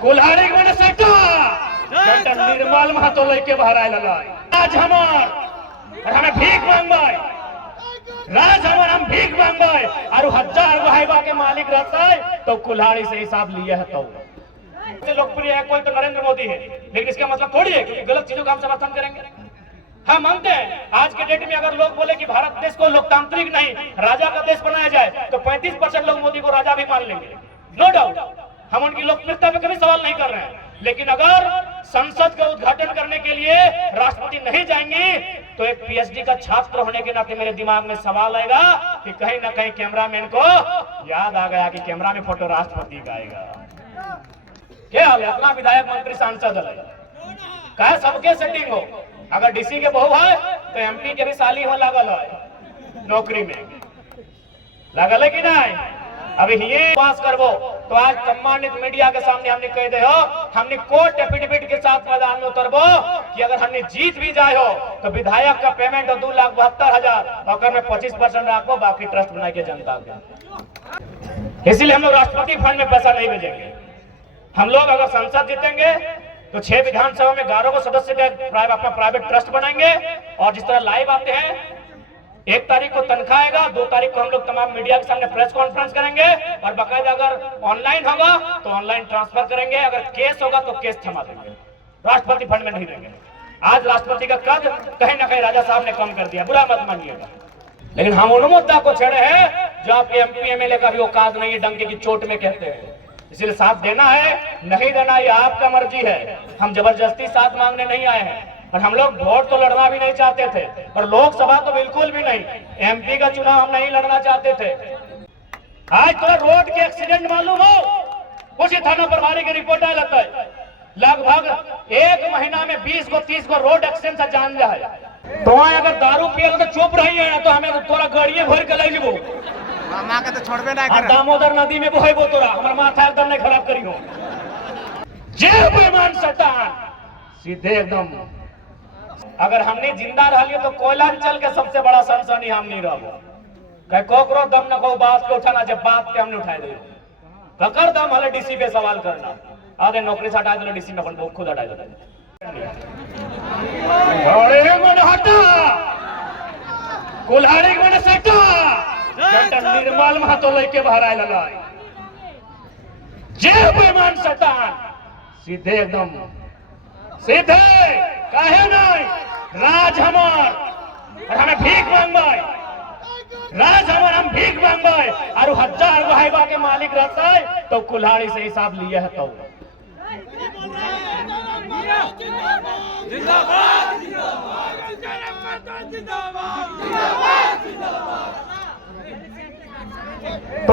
कुल्हाड़ी मन सटा निर्मल महतो लेके बाहर आयल राज हमार और हमें भीख मांगबाई राज हमार हम भीख मांगबाई और 1000 गो के मालिक रहता है तो कुल्हाड़ी से हिसाब लिए है तो लोकप्रिय है कोई तो नरेंद्र मोदी है, लेकिन इसका मतलब थोड़ी है कि गलत चीजों का हम समर्थन करेंगे। हम मानते हैं आज के डेट में अगर लोग बोले कि भारत देश को लोकतांत्रिक नहीं राजा का देश बनाया जाए तो 35% लोग मोदी को राजा भी मान लेंगे, नो डाउट। हम उनकी लोकप्रियता पे कभी सवाल नहीं कर रहे हैं, लेकिन अगर संसद का उद्घाटन करने के लिए राष्ट्रपति नहीं जाएंगे तो एक पीएचडी का छात्र होने के नाते मेरे दिमाग में सवाल आएगा कि कहीं ना कहीं कैमरामैन को याद आ गया कि कैमरा में फोटो राष्ट्रपति का आएगा। क्या हाल है, अपना विधायक मंत्री सांसद है, कहे सबके सेटिंग हो। अगर डीसी के बहू है तो एमपी के भी साली हो लागल है, नौकरी में लागल है कि नहीं। अभी ये पास करबो तो आज सम्मानित मीडिया के सामने हमने कह दे हो, हमने कोर्ट एफिडेविट के साथ मैदान में उतरबो कि अगर हमने जीत भी जाए हो तो विधायक का पेमेंट 2,72,000 और में 25% रखो, बाकी ट्रस्ट बना के जनता के। इसीलिए हम लोग राष्ट्रपति फंड में पैसा नहीं भेजेंगे। हम लोग अगर संसद जीतेंगे तो 6 विधानसभा में 11 को सदस्य का अपना प्राइवेट ट्रस्ट बनाएंगे और जिस तरह लाइव आते हैं 1 तारीख को तनख्वाह आएगा, 2 तारीख को हम लोग तमाम मीडिया के सामने प्रेस कॉन्फ्रेंस करेंगे और बाकायदा अगर ऑनलाइन होगा तो ऑनलाइन ट्रांसफर करेंगे, अगर केस होगा तो केस थमा देंगे, राष्ट्रपति फंड में नहीं देंगे। आज राष्ट्रपति का कद कहीं ना कहीं राजा साहब ने कम कर दिया, बुरा मत मानिएगा, लेकिन हम उन मुद्दा को छेड़े हैं जो आपके एमपी एमएलए का भी औकात नहीं है, डंके की चोट में कहते हैं। इसलिए साथ देना है नहीं देना ये आपका मर्जी है, हम जबरदस्ती साथ मांगने नहीं आए हैं। और हम लोग वोट तो लड़ना भी नहीं चाहते थे और लोकसभा तो बिल्कुल भी नहीं, एमपी का चुनाव हम नहीं लड़ना चाहते थे। आज तो रोड के एक्सीडेंट मालूम हो, उसी थाना प्रभारी की रिपोर्ट आ जाता है, लगभग 1 महीना में 20 को 30 को रोड एक्सीडेंट से जान जाए। तो अगर दारू पिए तो चुप रही है तो हमें तोरा गाड़िए भर के ले लेबो, मामा के तो छोड़बे ना करे, दामोदर नदी में बहेबो तोरा, हमर माथा एकदम नहीं खराब करियो। जे बेईमान शैतान सीधे एकदम, अगर हमने जिंदा रहिए तो कोयलांचल के सबसे बड़ा सनसनी हम नहीं रहबो, कहे कोकरो दम न को बात के उठाना, जब बात के हमने उठाए दे पकड़ दम हले डीसी पे सवाल करना, आधे नौकरी से हटा दे डीसी में अपन खुद हटा दे। अरे मन हटा कुल्हाड़ी मन सटा निर्मल महतो लेके बाहर आयल जे बेईमान शैतान सीधे एकदम सीधे, काहे नहीं राज हमार और हमें भीख मांगबाई राज हमार हम भीख मांगबाई और 1000 गो के मालिक रहता है तो कुल्हाड़ी से हिसाब लिए है तो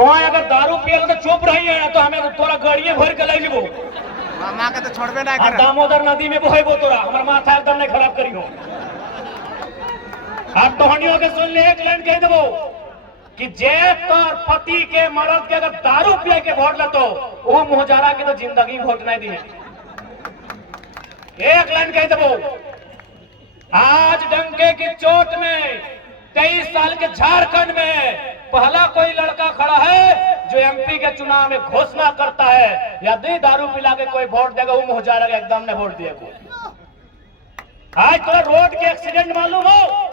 अगर दारू पिए तो चुप रही है तो हमें तोरा गाड़िए भर के ले लेबो, मामा के तो छोड़बे ना करे, दामोदर नदी में बहेबो तोरा, हमर माथा एकदम नहीं खराब करियो। आप तोहनियों के सुन ले, एक लाइन कह देबो कि जे तोर पति के मर्द के अगर दारू पिए के वोट लेतो वो मुहजारा के तो जिंदगी वोट नहीं दिए। एक लाइन कह देबो, आज डंके की चोट में 23 साल के झारखंड में पहला कोई लड़का खड़ा है जो एमपी के चुनाव में घोषणा करता है यदि दारू पिला के कोई वोट देगा वो मुहजारा के एकदम ने वोट दिया। आज तो रोड के एक्सीडेंट मालूम हो,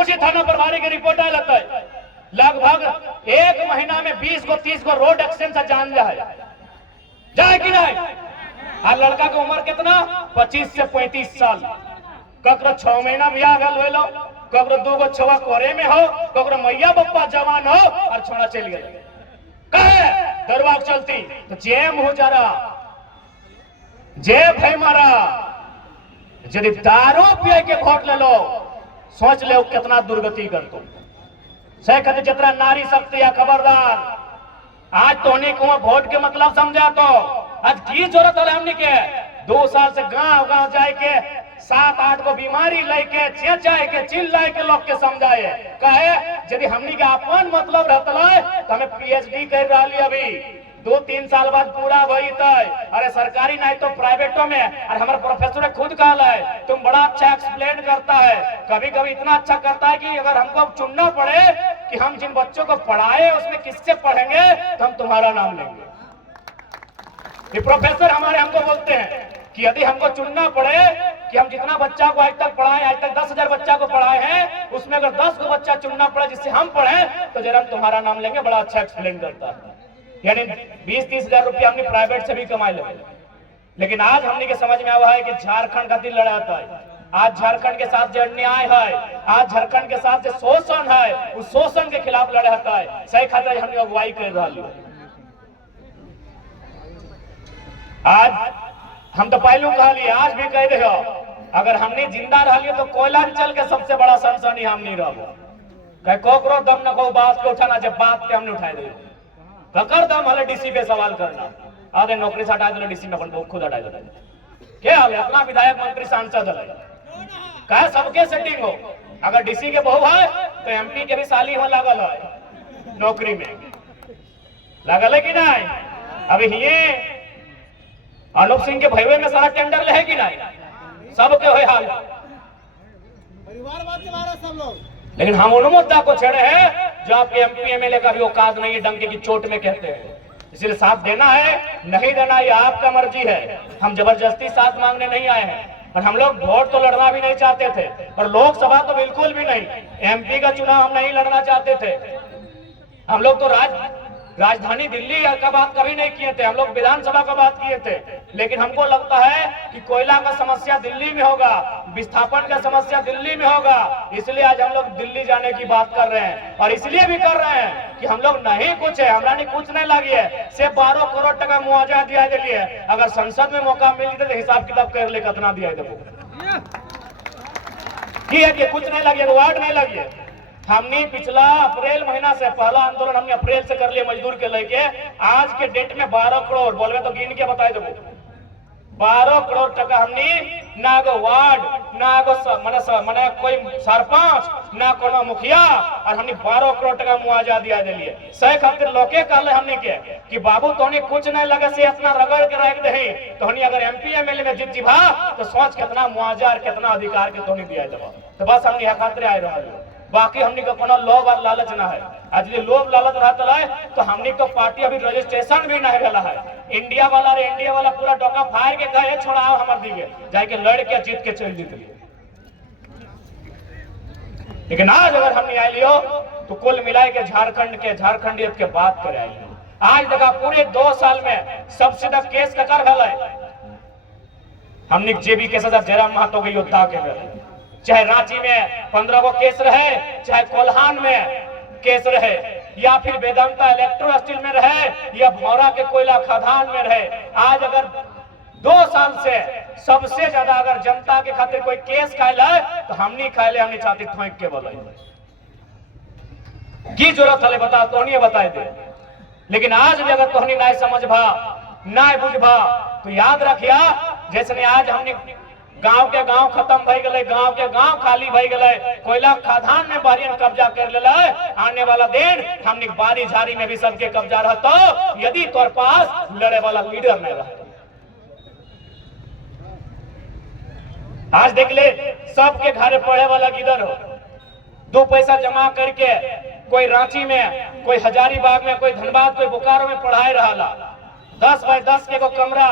उसी थाना प्रभारी की रिपोर्ट आ जाता है, लगभग 1 महीना में 20 को 30 को रोड एक्सीडेंट से जान जाए कि नहीं। और लड़का की उम्र कितना 25 से 35 साल, ककरो 6 महीना बियाह भेल हो, ककरो 2 गो छवा कोरे में हो, ककरो मैया बप्पा जवान हो और छोड़ा चल गए कहे दरवाक चलती तो जे मुहजारा जे भय मारा यदि दारू पिए के वोट ले लो सोच ले कितना दुर्गति कर तुम से कहते जितना नारी शक्ति या खबरदार। आज तो को वोट के मतलब समझा तो आज की जरूरत है हमने के 2 साल से गांव गांव जाए के 7-8 को बीमारी लेके चेचाए के चिल्लाए के लोग के समझाए कहे यदि हमनी के अपन मतलब रहता तो हमें पीएचडी कर रही अभी 2-3 साल बाद पूरा भई तय। अरे सरकारी नहीं तो प्राइवेटों में, और हमारे प्रोफेसर खुद कहा है तुम बड़ा अच्छा एक्सप्लेन करता है, कभी कभी इतना अच्छा करता है कि अगर हमको चुनना पड़े कि हम जिन बच्चों को पढ़ाए उसमें किससे पढ़ेंगे तो हम तुम्हारा नाम लेंगे। ये प्रोफेसर हमारे हमको बोलते हैं कि यदि हमको चुनना पड़े कि हम जितना बच्चा को आज तक पढ़ाए, आज तक 10,000 बच्चा को पढ़ाए हैं, उसमें अगर 10 को बच्चा चुनना पड़े जिससे हम पढ़े तो जरा हम तुम्हारा नाम लेंगे। बड़ा अच्छा एक्सप्लेन करता है। यानी 20-30 हजार रुपया हमने प्राइवेट से भी कमाए लगे, लेकिन आज हमने के समझ में आया है कि झारखंड का दिल लड़ाता है। आज झारखंड के साथ जो अन्याय है, आज झारखंड के साथ जो शोषण है, उस शोषण के खिलाफ लड़ाता है। सही खातिर हमने अगुवाई कर रहा है। आज हम तो पहलू कह लिए, आज भी कह रहे हो, अगर हमने जिंदा रह लिए तो कोयलांचल के सबसे बड़ा सनसनी हम नहीं रहो। कह कोकरो दम न को बात के उठाना, जब बात के हमने उठाए दे ककर दम हले डीसी पे सवाल करना। आधे नौकरी से हटा दे डीसी में अपन खुद हटा दे। क्या हाल है? अपना विधायक मंत्री सांसद है, कहे सबके सेटिंग हो। अगर डीसी के बहू है तो एमपी के भी साली हो लागल है नौकरी में, लागल है कि नहीं? अभी ये आलोक सिंह के भैवे में सारा टेंडर ले है कि नहीं? सबके हो हाल परिवारवाद चला रहे सब लोग। लेकिन हम उन मुद्दा को छेड़े हैं जो आपके एमपी एमएलए का भी औकात नहीं है, डंके की चोट में कहते हैं। इसलिए साथ देना है नहीं देना ये आपका मर्जी है। हम जबरदस्ती साथ मांगने नहीं आए हैं, और हम लोग वोट तो लड़ना भी नहीं चाहते थे, और लोकसभा तो बिल्कुल भी नहीं। एमपी का चुनाव हम नहीं लड़ना चाहते थे। हम लोग तो राजधानी दिल्ली का बात कभी नहीं किए थे, हम लोग विधानसभा का बात किए थे। लेकिन हमको लगता है कि कोयला का समस्या दिल्ली में होगा, विस्थापन का समस्या दिल्ली में होगा, इसलिए आज हम लोग दिल्ली जाने की बात कर रहे हैं। और इसलिए भी कर रहे हैं कि हम लोग नहीं कुछ है, हमारा नहीं कुछ नहीं लगी है, सिर्फ 12 करोड़ टका मुआवजा दिया दिए। अगर संसद में मौका मिल जाए तो हिसाब किताब कर ले कितना दिया देवो कि कुछ नहीं लगे, वार्ड नहीं लगे। हमने पिछला अप्रैल महीना से पहला आंदोलन हमने अप्रैल से कर लिया मजदूर के लेके, आज के डेट में 12 करोड़ बोलवे तो गिन के बताए देबो। 12 करोड़ टका हमने ना गो वार्ड, ना गो मने कोई सरपंच, ना कोनो मुखिया, और हमने 12 करोड़ टका मुआवजा दिया दिलिए। सही खातिर लोके कहले हमने के कि बाबू तोनी कुछ नहीं लगे से इतना रगड़ के रख दे, तोनी अगर एमपी एमएलए में जीत जीभा तो सोच कितना मुआवजा और कितना अधिकार के तोनी दिया देबो। तो बस हमने यह खातिर आए रहा, बाकी हमने को कोनो लोभ और लालच ना है। आज ये लोभ लालच रहता है तो हमने को पार्टी अभी रजिस्ट्रेशन भी नहीं गला है। इंडिया वाला पूरा डोका फाड़ के कहे छोड़ाओ हमार दिगे जाके लड़ के जीत के चल जीत। लेकिन आज अगर हमने आई लियो तो कुल मिलाए के झारखंडियत के बात करे आई लियो। आज देखा पूरे 2 साल में सबसे ज्यादा केस ककर भला हमने जेबी केस जयराम महतो के योद्धा के भेल, चाहे रांची में 15 को केस रहे, चाहे कोल्हान में केस रहे, या फिर वेदांता इलेक्ट्रो स्टील में रहे, या भौरा के कोयला खदान में रहे। आज अगर 2 साल से सबसे ज्यादा अगर जनता के खातिर कोई केस खाए तो हमनी खाए, हमनी चाहती ठोक के बोले की जरूरत है बता तोहनी बताए दे। लेकिन आज भी अगर तोहनी नहीं समझ नहीं बुझ तो याद रखिया, जैसे आज हमने गांव के गांव खत्म भई गए, गांव के गांव खाली भई गए, कोयला खदान में बारियन कब्जा कर ले। आने वाला दिन हमने बारी झारी में भी सबके कब्जा रहता यदि तोर पास लड़े वाला लीडर नहीं रहता। आज देख ले सबके घरे पढ़े वाला किधर हो, 2 पैसा जमा करके कोई रांची में, कोई हजारीबाग में, कोई धनबाद, कोई बोकारो में पढ़ाई रहा। 10 बाय 10 के कमरा,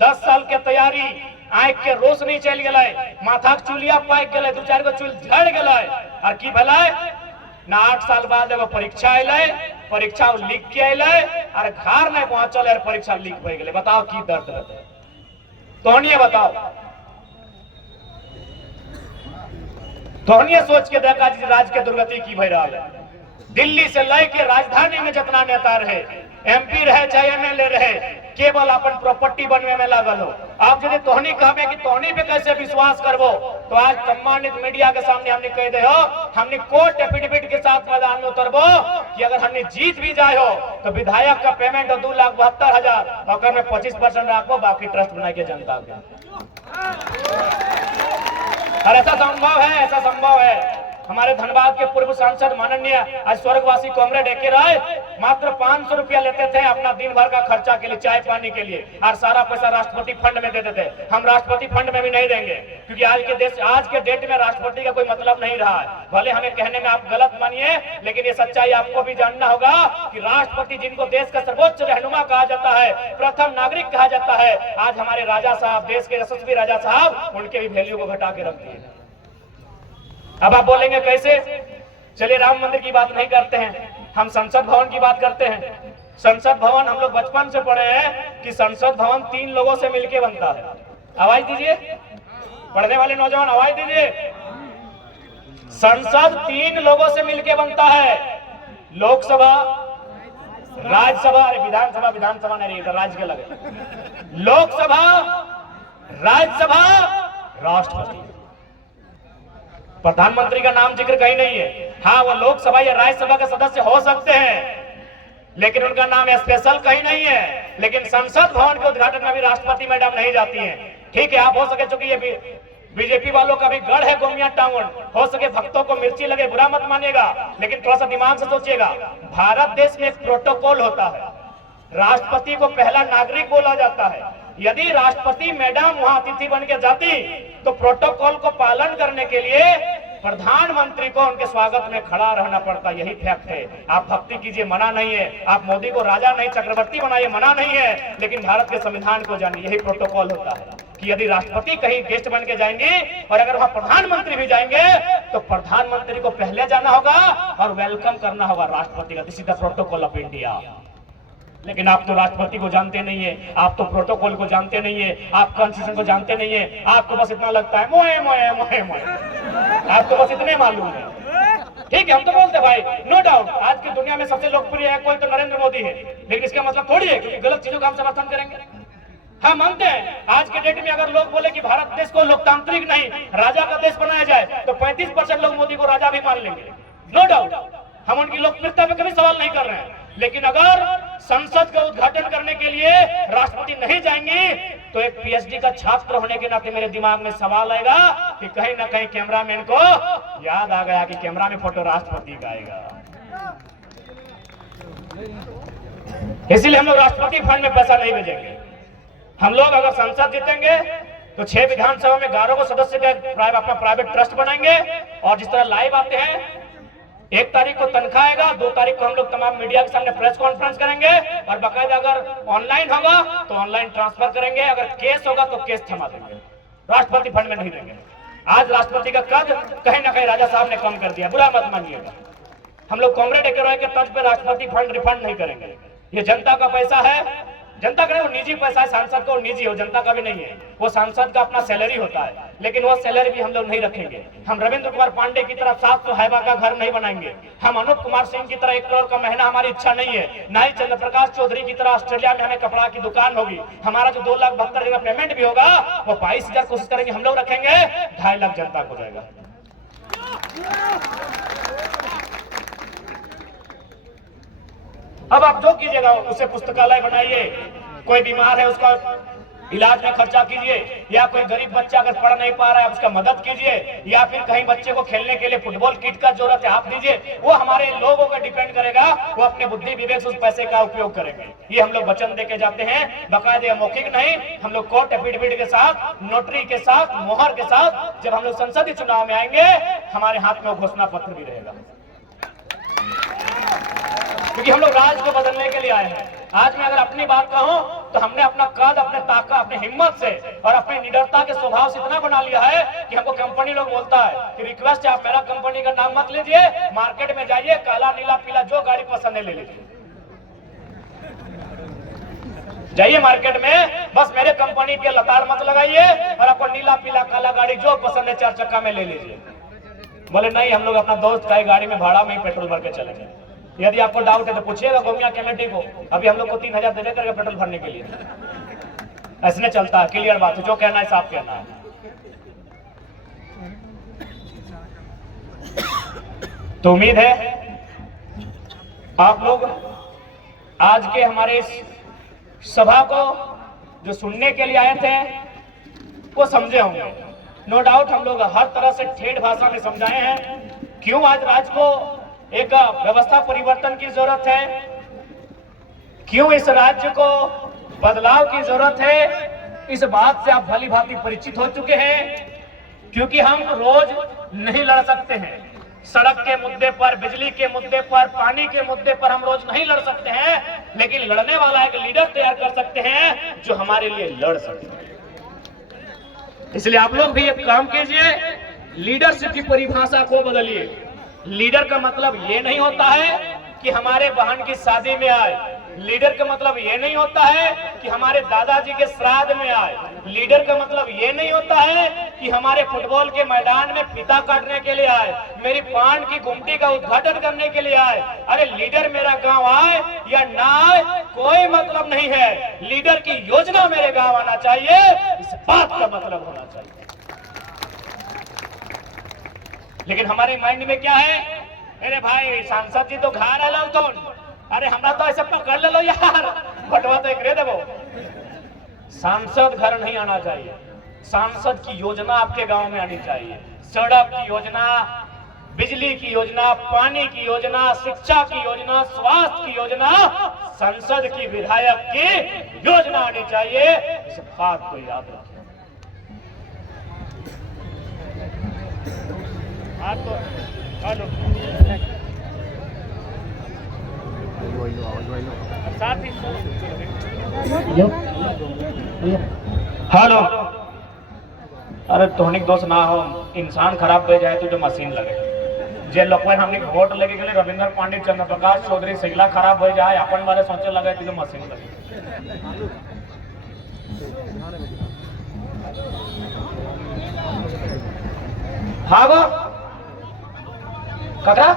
10 साल के तैयारी, आंख के रोशनी चल गए, माथा के चुलिया पाक गए, 2-4 गो चुल झड़ गए, और की भला ना 8 साल बाद एगो परीक्षा अले, परीक्षा लिख के अले और घर नहीं पहुंचल और परीक्षा लीक हो गए। बताओ की दर्द रहता तोहनिए बताओ, तोहनिए सोच के देखा जी राज्य के दुर्गति की भई रहा है। दिल्ली से लेके राजधानी में जितना नेता रहे, एमपी रहे चाहे एमएलए रहे, केवल अपन प्रॉपर्टी बनवे में लागल हो। आप यदि तोहनी कहबे कि तोहनी पे कैसे विश्वास करबो, तो आज सम्मानित मीडिया के सामने हमने कह दे हो, हमने कोर्ट एफिडेविट के साथ मैदान में उतरबो कि अगर हमने जीत भी जाए हो तो विधायक का पेमेंट 2,72,000 और में 25% रखो, बाकी ट्रस्ट बना के जनता के। और ऐसा संभव है, ऐसा संभव है। हमारे धनबाद के पूर्व सांसद माननीय आज स्वर्गवासी कॉमरेड एके राय मात्र 500 रुपया लेते थे अपना दिन भर का खर्चा के लिए, चाय पानी के लिए, और सारा पैसा राष्ट्रपति फंड में देते थे। हम राष्ट्रपति फंड में भी नहीं देंगे, क्योंकि आज के डेट में राष्ट्रपति का कोई मतलब नहीं रहा है। भले हमें कहने में आप गलत मानिए, लेकिन ये सच्चाई आपको भी जानना होगा कि राष्ट्रपति जिनको देश का सर्वोच्च रहनुमा कहा जाता है, प्रथम नागरिक कहा जाता है, आज हमारे राजा साहब, देश के यशस्वी राजा साहब, उनके भी वैल्यू को घटा के रख दिए। अब आप बोलेंगे कैसे? चलिए राम मंदिर की बात नहीं करते हैं, हम संसद भवन की बात करते हैं। संसद भवन हम लोग बचपन से पढ़े हैं कि संसद भवन 3 लोगों से मिलकर बनता है। आवाज दीजिए, पढ़ने वाले नौजवान आवाज दीजिए। संसद 3 लोगों से मिलकर बनता है, लोकसभा, राज्यसभा, अरे विधानसभा नहीं, राज्य के लगे, लोकसभा, राज्यसभा, राष्ट्रपति। प्रधानमंत्री का नाम जिक्र कहीं नहीं है। हाँ, वो लोकसभा या राज्यसभा के सदस्य हो सकते हैं, लेकिन उनका नाम स्पेशल कहीं नहीं है। लेकिन संसद भवन के उद्घाटन में भी राष्ट्रपति मैडम नहीं जाती हैं। ठीक है, आप हो सके, चूंकि ये बीजेपी वालों का भी गढ़ है गोमिया टाउन, हो सके भक्तों को मिर्ची लगे, बुरा मत मानिएगा, लेकिन थोड़ा सा दिमाग से सोचिएगा। भारत देश में एक प्रोटोकॉल होता है, राष्ट्रपति को पहला नागरिक बोला जाता है। यदि राष्ट्रपति मैडम वहां अतिथि बन के जाती तो प्रोटोकॉल को पालन करने के लिए प्रधानमंत्री को उनके स्वागत में खड़ा रहना पड़ता। यही फैक्ट है। आप भक्ति कीजिए, मना नहीं है, आप मोदी को राजा नहीं चक्रवर्ती बनाइए, मना नहीं है, लेकिन भारत के संविधान को जानिए। यही प्रोटोकॉल होता है कि यदि राष्ट्रपति कहीं गेस्ट बन के जाएंगे और अगर वहां प्रधानमंत्री भी जाएंगे तो प्रधानमंत्री को पहले जाना होगा और वेलकम करना होगा राष्ट्रपति का। This is the protocol of India. लेकिन आप तो राष्ट्रपति को जानते नहीं है, आप तो प्रोटोकॉल को जानते नहीं है, आप कॉन्स्टिट्यूशन को जानते नहीं है। आपको बस इतना लगता है मोए मोए मोए मोए, आपको बस इतने मालूम है। ठीक है, हम तो बोलते भाई, नो डाउट आज की दुनिया में सबसे लोकप्रिय है कोई तो नरेंद्र मोदी है, लेकिन इसका मतलब थोड़ी है क्योंकि गलत चीजों का हम समर्थन करेंगे। हम मानते हैं आज के डेट में अगर लोग बोले कि भारत देश को लोकतांत्रिक नहीं राजा का देश बनाया जाए तो 35% लोग मोदी को राजा भी मान लेंगे। नो डाउट, हम उनकी लोकप्रियता पे कभी सवाल नहीं कर रहे हैं। लेकिन अगर संसद का उद्घाटन करने के लिए राष्ट्रपति नहीं जाएंगे तो एक पीएचडी का छात्र होने के नाते मेरे दिमाग में सवाल आएगा कि कहीं ना कहीं कैमरामैन को याद आ गया कि कैमरा में फोटो राष्ट्रपति का आएगा। इसीलिए हम लोग राष्ट्रपति फंड में पैसा नहीं भेजेंगे। हम लोग अगर संसद जीतेंगे तो 6 विधानसभा में 11 को सदस्य का अपना प्राइवेट ट्रस्ट बनाएंगे और जिस तरह लाइव आते हैं 1 तारीख को तनख्वाह आएगा, 2 तारीख को हम लोग तमाम मीडिया के सामने प्रेस कॉन्फ्रेंस करेंगे और बाकायदा अगर ऑनलाइन होगा तो ऑनलाइन ट्रांसफर करेंगे, अगर केस होगा तो केस थमा देंगे, राष्ट्रपति फंड में नहीं देंगे। आज राष्ट्रपति का कद कहीं ना कहीं राजा साहब ने कम कर दिया, बुरा मत मानिएगा। हम लोग कॉमरेड एके राय के तर्ज पर राष्ट्रपति फंड रिफंड नहीं करेंगे। ये जनता का पैसा है, जनता का नहीं, वो निजी पैसा है, सांसद का वो निजी हो, जनता का भी नहीं है। वो सांसद का अपना सैलरी होता है, लेकिन वो सैलरी भी हम लोग नहीं रखेंगे। हम रविंद्र कुमार पांडे की तरह 700 हैवा का घर नहीं बनाएंगे। हम अनूप कुमार सिंह की तरह 1 करोड़ का महीना हमारी इच्छा नहीं है। ना ही चंद्र प्रकाश चौधरी की तरह ऑस्ट्रेलिया में हमें कपड़ा की दुकान होगी। हमारा जो 2,72,000 पेमेंट भी होगा वो 22,000 कोशिश करेंगे हम लोग रखेंगे, 2.5 लाख जनता को जाएगा। अब आप जो कीजिएगा उसे पुस्तकालय बनाइए, कोई बीमार है उसका इलाज में खर्चा कीजिए, या कोई गरीब बच्चा अगर पढ़ नहीं पा रहा है उसका मदद कीजिए, या फिर कहीं बच्चे को खेलने के लिए फुटबॉल किट का जरूरत है आप दीजिए। वो हमारे लोगों पर डिपेंड करेगा, वो अपने बुद्धि विवेक से उस पैसे का उपयोग करेंगे। ये हम लोग वचन देके जाते हैं, बाकायदे मौखिक नहीं, हम लोग कोर्ट एफिडेविट के साथ, नोटरी के साथ, मोहर के साथ जब हम लोग संसदीय चुनाव में आएंगे हमारे हाथ में घोषणा पत्र भी रहेगा, क्योंकि हम लोग राज को बदलने के लिए आए हैं। आज मैं अगर अपनी बात कहूं तो हमने अपना कद, अपने ताकत, अपने हिम्मत से और अपनी निडरता के स्वभाव से इतना बना लिया है कि हमको कंपनी लोग बोलता है कि रिक्वेस्ट है आप मेरा कंपनी का नाम मत लीजिए, मार्केट में जाइए, काला नीला पीला जो गाड़ी पसंद है ले लीजिए, जाइए मार्केट में, बस मेरे कंपनी के लताड़ मत लगाइए और आपको नीला पीला काला गाड़ी जो पसंद है 4 चक्का में ले लीजिए। बोले नहीं, हम लोग अपना दोस्त का गाड़ी में भाड़ा में ही पेट्रोल भर के चलेंगे। यदि आपको डाउट है तो पूछिएगा गोमिया कमेटी को, अभी हम लोग को 3,000 दे देकर पेट्रोल भरने के लिए। ऐसे चलता है, क्लियर बात है, जो कहना है साफ कहना है। तो उम्मीद है आप लोग आज के हमारे इस सभा को जो सुनने के लिए आए थे वो समझे होंगे। नो डाउट हम लोग हर तरह से ठेठ भाषा में समझाए हैं, क्यों आज राज्य को एक व्यवस्था परिवर्तन की जरूरत है, क्यों इस राज्य को बदलाव की जरूरत है, इस बात से आप भली भांति परिचित हो चुके हैं। क्योंकि हम रोज नहीं लड़ सकते हैं, सड़क के मुद्दे पर, बिजली के मुद्दे पर, पानी के मुद्दे पर हम रोज नहीं लड़ सकते हैं, लेकिन लड़ने वाला एक लीडर तैयार कर सकते हैं जो हमारे लिए लड़ सकते हैं। इसलिए आप लोग भी एक काम कीजिए, लीडरशिप की परिभाषा को बदलिए। लीडर का मतलब ये नहीं होता है कि हमारे बहन की शादी में आए, लीडर का मतलब ये नहीं होता है कि हमारे दादाजी के श्राद्ध में आए, लीडर का मतलब ये नहीं होता है कि हमारे फुटबॉल के मैदान में फीता काटने के लिए आए, मेरी पान की गुमटी का उद्घाटन करने के लिए आए। अरे लीडर मेरा गांव आए या ना आए कोई मतलब नहीं है, लीडर की योजना मेरे गांव आना चाहिए, इस बात का मतलब होना चाहिए। लेकिन हमारे माइंड में क्या है, अरे भाई सांसद जी तो घर आलो तो, अरे हमरा तो ऐसे पकड़ ले लो यार, बटवा तो एक रे देवो। सांसद घर नहीं आना चाहिए, सांसद की योजना आपके गांव में आनी चाहिए। सड़क की योजना, बिजली की योजना, पानी की योजना, शिक्षा की योजना, स्वास्थ्य की योजना, संसद की विधायक की योजना आनी चाहिए, इस बात को याद रखें। तो हेलो हेलो, अरे तोहनिक दोस्त ना हो, इंसान खराब हो जाए तो जो मशीन लगे, जे लोग हमने वोट लेके गए रविंद्र पांडित, चंद्र प्रकाश चौधरी, सैला खराब हो जाए, अपन वाले सोचे लगे तो जो मशीन लगे। हाँ वो ककरा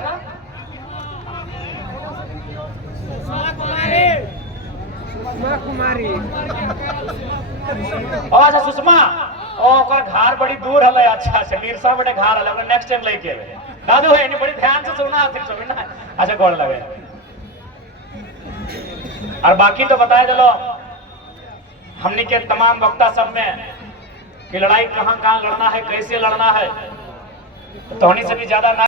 कुमारी अच्छा सुषमा, ओकर घर बड़ी दूर हले। अच्छा अच्छा, मिर्सा बड़े घर हले, ओकर नेक्स्ट टाइम लेके आवे। दादू है, नहीं बड़ी ध्यान से सुनना, फिर सुनना। अच्छा कौन लगे, और बाकी तो बताए चलो हमने के तमाम वक्ता सब में कि लड़ाई कहां कहां लड़ना है, कैसे लड़ना है, तो से भी ज्यादा ना